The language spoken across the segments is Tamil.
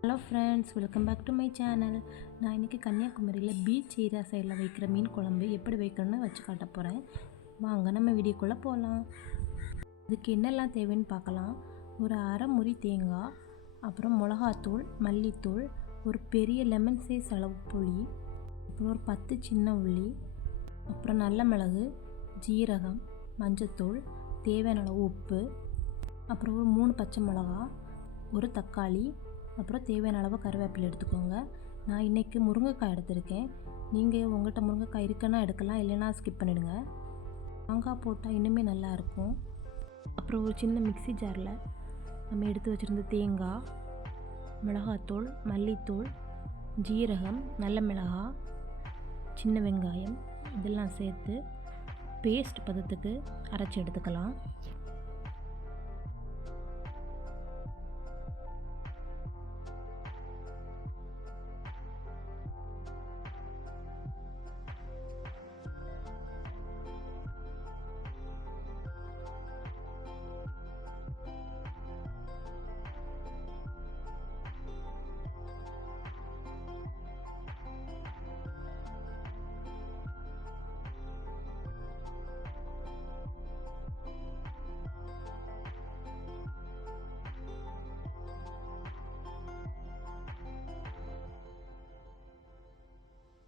Hello friends, welcome back to my channel. நான் இன்றைக்கி கன்னியாகுமரியில் பீச் ஏரியா சைடில் வைக்கிற மீன் குழம்பு எப்படி வைக்கணும்னு வச்சு காட்ட போகிறேன். வாங்க நம்ம வீடியோக்குள்ளே போகலாம். இதுக்கு என்னெல்லாம் தேவைன்னு பார்க்கலாம். ஒரு அரை முறி தேங்காய், அப்புறம் மிளகாத்தூள், மல்லித்தூள், ஒரு பெரிய லெமன் சைஸ் அளவு புளி, அப்புறம் ஒரு 10 சின்ன உள்ளி, அப்புறம் நல்ல மிளகு, ஜீரகம், மஞ்சத்தூள், தேவையான அளவு உப்பு, அப்புறம் ஒரு 3 பச்சை மிளகா, ஒரு தக்காளி, அப்புறம் தேவையான அளவு கருவேப்பிலை எடுத்துக்கோங்க. நான் இன்றைக்கி முருங்கைக்காய் எடுத்திருக்கேன். நீங்கள் உங்கள்கிட்ட முருங்கைக்காய் இருக்குன்னா எடுக்கலாம், இல்லைன்னா ஸ்கிப் பண்ணிவிடுங்க. மாங்காய் போட்டால் இன்னுமே நல்லாயிருக்கும். அப்புறம் ஒரு சின்ன மிக்ஸி ஜாரில் நம்ம எடுத்து வச்சுருந்த தேங்காய், மிளகாத்தூள், மல்லித்தூள், ஜீரகம், நல்ல மிளகாய், சின்ன வெங்காயம் இதெல்லாம் சேர்த்து பேஸ்ட் பதத்துக்கு அரைச்சி எடுத்துக்கலாம்.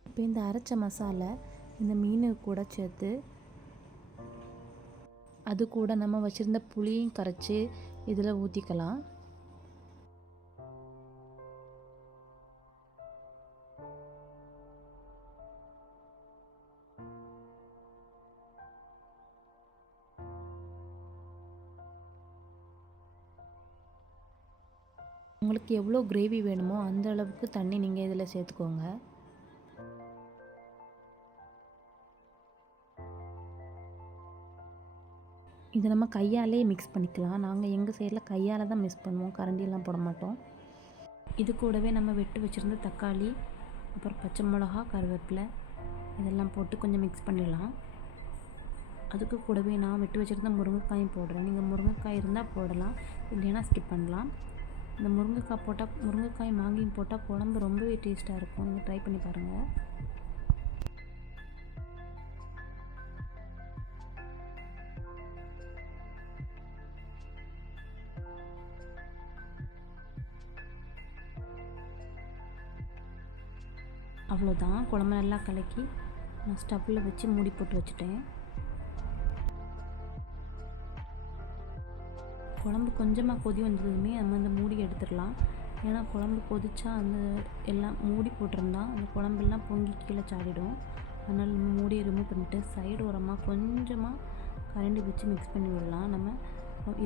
இப்போ இந்த அரைச்ச மசாலா இந்த மீன் கூட சேர்த்து, அது கூட நம்ம வச்சுருந்த புளியும் கரைச்சி இதில் ஊற்றிக்கலாம். உங்களுக்கு எவ்வளோ கிரேவி வேணுமோ அந்த அளவுக்கு தண்ணி நீங்கள் இதில் சேர்த்துக்கோங்க. இதை நம்ம கையாலே மிக்ஸ் பண்ணிக்கலாம். நாங்கள் எங்கள் சைடில் கையால் தான் மிக்ஸ் பண்ணுவோம், கரண்டியெல்லாம் போட மாட்டோம். இது கூடவே நம்ம வெட்டி வச்சுருந்த தக்காளி, அப்புறம் பச்சை மிளகா, கருவேப்பிலை இதெல்லாம் போட்டு கொஞ்சம் மிக்ஸ் பண்ணிடலாம். அதுக்கு கூடவே நான் வெட்டி வச்சுருந்த முருங்கைக்காயும் போடுறேன். நீங்கள் முருங்கைக்காய் இருந்தால் போடலாம், இல்லைன்னா ஸ்கிப் பண்ணலாம். இந்த முருங்கைக்காய் போட்டால், முருங்கைக்காய் மாங்காயும் போட்டால் குழம்பு ரொம்பவே டேஸ்ட்டாக இருக்கும். நீங்கள் ட்ரை பண்ணி பாருங்கள். அவ்வளோதான், குழம்பு நல்லா கலக்கி நான் ஸ்டவ்வில் வச்சு மூடி போட்டு வச்சுட்டேன். குழம்பு கொஞ்சமாக கொதி வந்ததுமே நம்ம அந்த மூடி எடுத்துடலாம். ஏன்னா குழம்பு கொதிச்சா அந்த எல்லாம் மூடி போட்டிருந்தா அந்த குழம்பெல்லாம் பொங்கி கீழே சாடிடும். அதனால் நம்ம மூடியை ரிமூவ் பண்ணிவிட்டு சைடு ஓரமாக கொஞ்சமாக கரண்டி வச்சு மிக்ஸ் பண்ணி விடலாம். நம்ம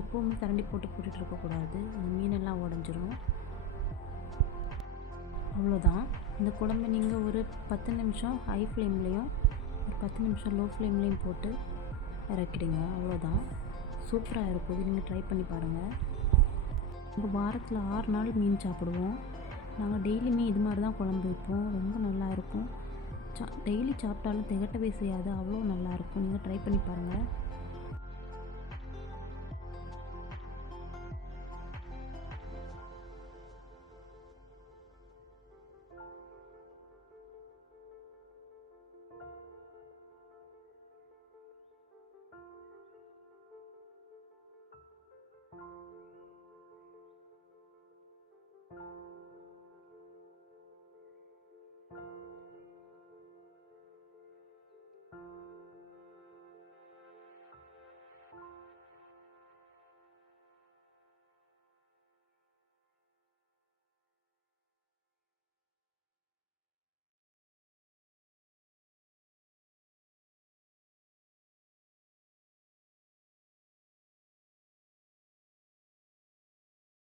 எப்போவுமே கரண்டி போட்டுட்டு இருக்கக்கூடாது, அந்த மீனெல்லாம் உடஞ்சிரும். அவ்வளோதான், இந்த குழம்பு நீங்கள் ஒரு 10 நிமிஷம் ஹை ஃப்ளேம்லேயும் ஒரு 10 நிமிஷம் லோ ஃப்ளேம்லேயும் போட்டு இறக்கிடுங்க. அவ்வளோதான், சூப்பராக இருக்கும். நீங்கள் ட்ரை பண்ணி பாருங்கள். நம்ம வாரத்தில் 6 நாள் மீன் சாப்பிடுவோம். நாங்கள் டெய்லியுமே இது மாதிரி தான் குழம்பு வைப்போம். ரொம்ப நல்லாயிருக்கும். டெய்லி சாப்பிட்டாலும் திகட்டவே செய்யாது, அவ்வளோ நல்லாயிருக்கும். நீங்கள் ட்ரை பண்ணி பாருங்கள்.